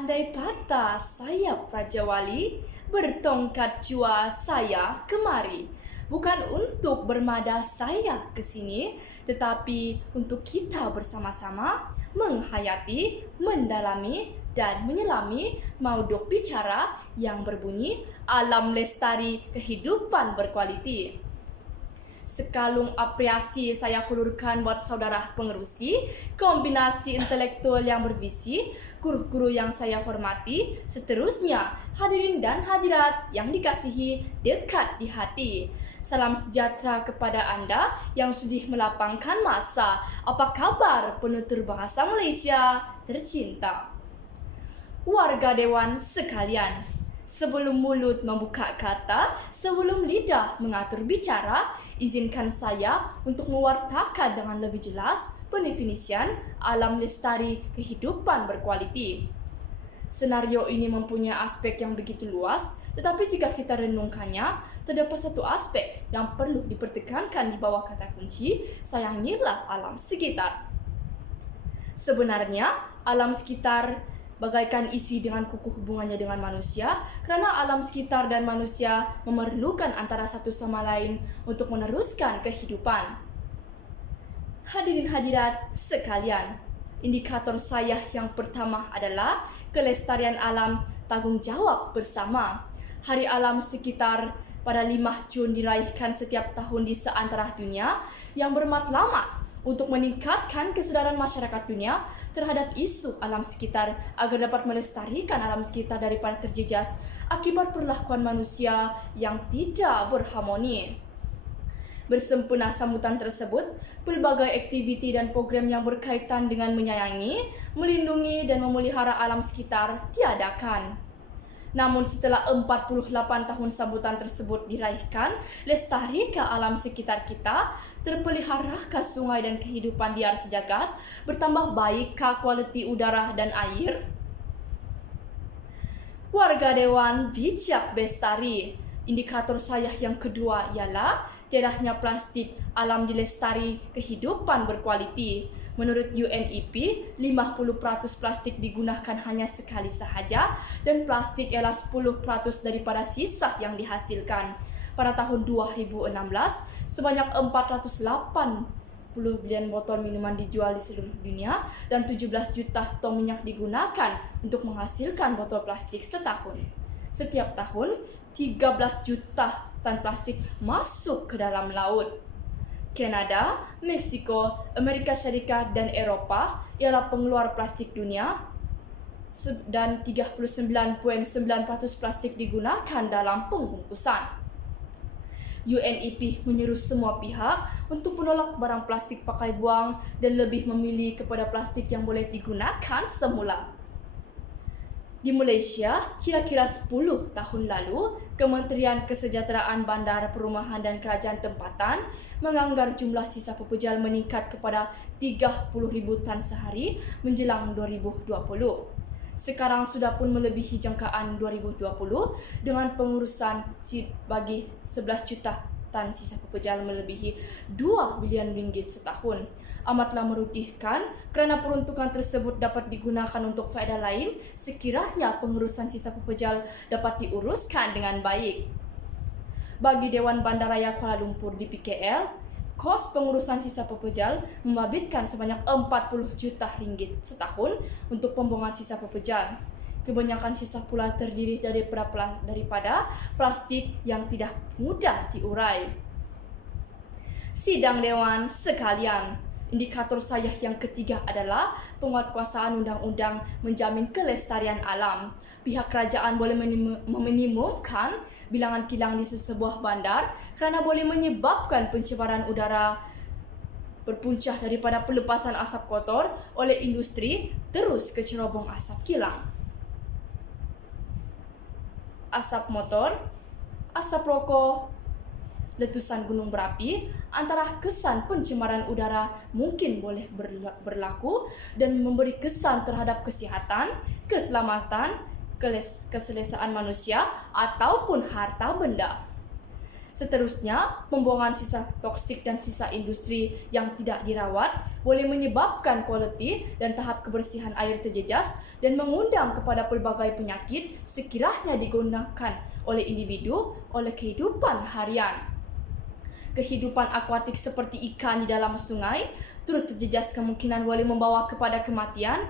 Andai patah sayap Raja Wali, bertongkat jua saya kemari. Bukan untuk bermada saya ke sini, tetapi untuk kita bersama-sama menghayati, mendalami, dan menyelami mauduk bicara yang berbunyi alam lestari kehidupan berkualiti. Sekalung apresiasi saya hulurkan buat saudara pengerusi, kombinasi intelektual yang bervisi, guru-guru yang saya hormati, seterusnya hadirin dan hadirat yang dikasihi dekat di hati. Salam sejahtera kepada Anda yang sudah melapangkan masa. Apa kabar penutur bahasa Malaysia tercinta? Warga Dewan sekalian, sebelum mulut membuka kata, sebelum lidah mengatur bicara, izinkan saya untuk mewartakan dengan lebih jelas pendefinisian alam lestari kehidupan berkualiti. Senario ini mempunyai aspek yang begitu luas, tetapi jika kita renungkannya, terdapat satu aspek yang perlu dipertekankan di bawah kata kunci, sayangilah alam sekitar. Sebenarnya, alam sekitar bagaikan isi dengan kukuh hubungannya dengan manusia, kerana alam sekitar dan manusia memerlukan antara satu sama lain untuk meneruskan kehidupan. Hadirin hadirat sekalian, indikator saya yang pertama adalah kelestarian alam tanggung jawab bersama. Hari Alam Sekitar pada 5 Jun diraihkan setiap tahun di seantara dunia yang bermatlamat untuk meningkatkan kesedaran masyarakat dunia terhadap isu alam sekitar agar dapat melestarikan alam sekitar daripada terjejas akibat perlakuan manusia yang tidak berharmoni. Bersempena sambutan tersebut, pelbagai aktiviti dan program yang berkaitan dengan menyayangi, melindungi dan memelihara alam sekitar diadakan. Namun setelah 48 tahun sambutan tersebut diraihkan, lestarikah alam sekitar kita, terpeliharakah sungai dan kehidupan liar sejagat, bertambah baikkah kualiti udara dan air? Warga Dewan bijak bestari. Indikator saya yang kedua ialah tiadanya plastik alam dilestari kehidupan berkualiti. Menurut UNEP, 50% plastik digunakan hanya sekali sahaja dan plastik ialah 10% daripada sisa yang dihasilkan. Pada tahun 2016, sebanyak 480 bilion botol minuman dijual di seluruh dunia dan 17 juta tong minyak digunakan untuk menghasilkan botol plastik setahun. Setiap tahun, 13 juta tan plastik masuk ke dalam laut. Kanada, Meksiko, Amerika Syarikat dan Eropah ialah pengeluar plastik dunia dan 39.9% plastik digunakan dalam pembungkusan. UNEP menyeru semua pihak untuk menolak barang plastik pakai buang dan lebih memilih kepada plastik yang boleh digunakan semula. Di Malaysia, kira-kira 10 tahun lalu, Kementerian Kesejahteraan Bandar, Perumahan dan Kerajaan Tempatan menganggar jumlah sisa pepejal meningkat kepada 30,000 tan sehari menjelang 2020. Sekarang sudah pun melebihi jangkaan 2020 dengan pengurusan bagi 11 juta tan sisa pepejal melebihi 2 bilion ringgit setahun. Amatlah merugikan kerana peruntukan tersebut dapat digunakan untuk faedah lain sekiranya pengurusan sisa pepejal dapat diuruskan dengan baik. Bagi Dewan Bandaraya Kuala Lumpur di PKL, kos pengurusan sisa pepejal membabitkan sebanyak 40 juta ringgit setahun untuk pembuangan sisa pepejal. Kebanyakan sisa pula terdiri daripada plastik yang tidak mudah diurai. Sidang Dewan sekalian, indikator saya yang ketiga adalah penguatkuasaan undang-undang menjamin kelestarian alam. Pihak kerajaan boleh meminimumkan bilangan kilang di sesebuah bandar kerana boleh menyebabkan pencemaran udara berpunca daripada pelepasan asap kotor oleh industri terus ke cerobong asap kilang. Asap motor, asap rokok, letusan gunung berapi, antara kesan pencemaran udara mungkin boleh berlaku dan memberi kesan terhadap kesihatan, keselamatan, keselesaan manusia ataupun harta benda. Seterusnya, pembuangan sisa toksik dan sisa industri yang tidak dirawat boleh menyebabkan kualiti dan tahap kebersihan air terjejas dan mengundang kepada pelbagai penyakit sekiranya digunakan oleh individu oleh kehidupan harian. Kehidupan akuatik seperti ikan di dalam sungai turut terjejas kemungkinan boleh membawa kepada kematian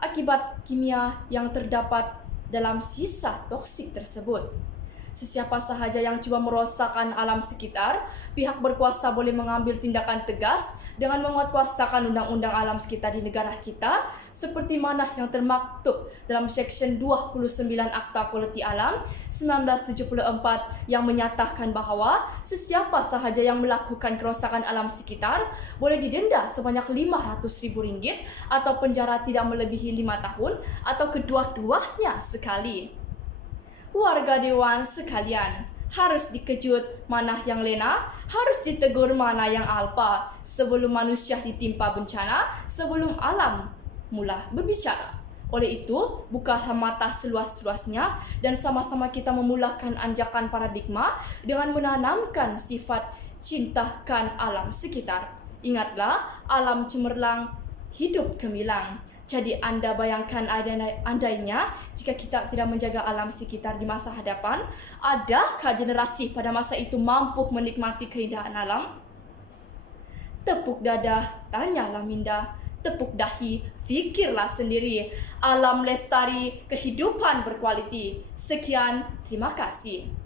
akibat kimia yang terdapat dalam sisa toksik tersebut. Sesiapa sahaja yang cuba merosakkan alam sekitar, pihak berkuasa boleh mengambil tindakan tegas dengan menguatkuasakan undang-undang alam sekitar di negara kita seperti mana yang termaktub dalam Seksyen 29 Akta Kualiti Alam 1974 yang menyatakan bahawa sesiapa sahaja yang melakukan kerosakan alam sekitar boleh didenda sebanyak RM500,000 atau penjara tidak melebihi 5 tahun atau kedua-duanya sekali. Warga dewan sekalian, harus dikejut mana yang lena, harus ditegur mana yang alpa sebelum manusia ditimpa bencana, sebelum alam mula berbicara. Oleh itu, bukalah mata seluas-luasnya dan sama-sama kita memulakan anjakan paradigma dengan menanamkan sifat cintakan alam sekitar. Ingatlah, alam cemerlang, hidup gemilang. Jadi Anda bayangkan andainya jika kita tidak menjaga alam sekitar di masa hadapan, adakah generasi pada masa itu mampu menikmati keindahan alam? Tepuk dada, tanyalah minda. Tepuk dahi, fikirlah sendiri. Alam lestari, kehidupan berkualiti. Sekian, terima kasih.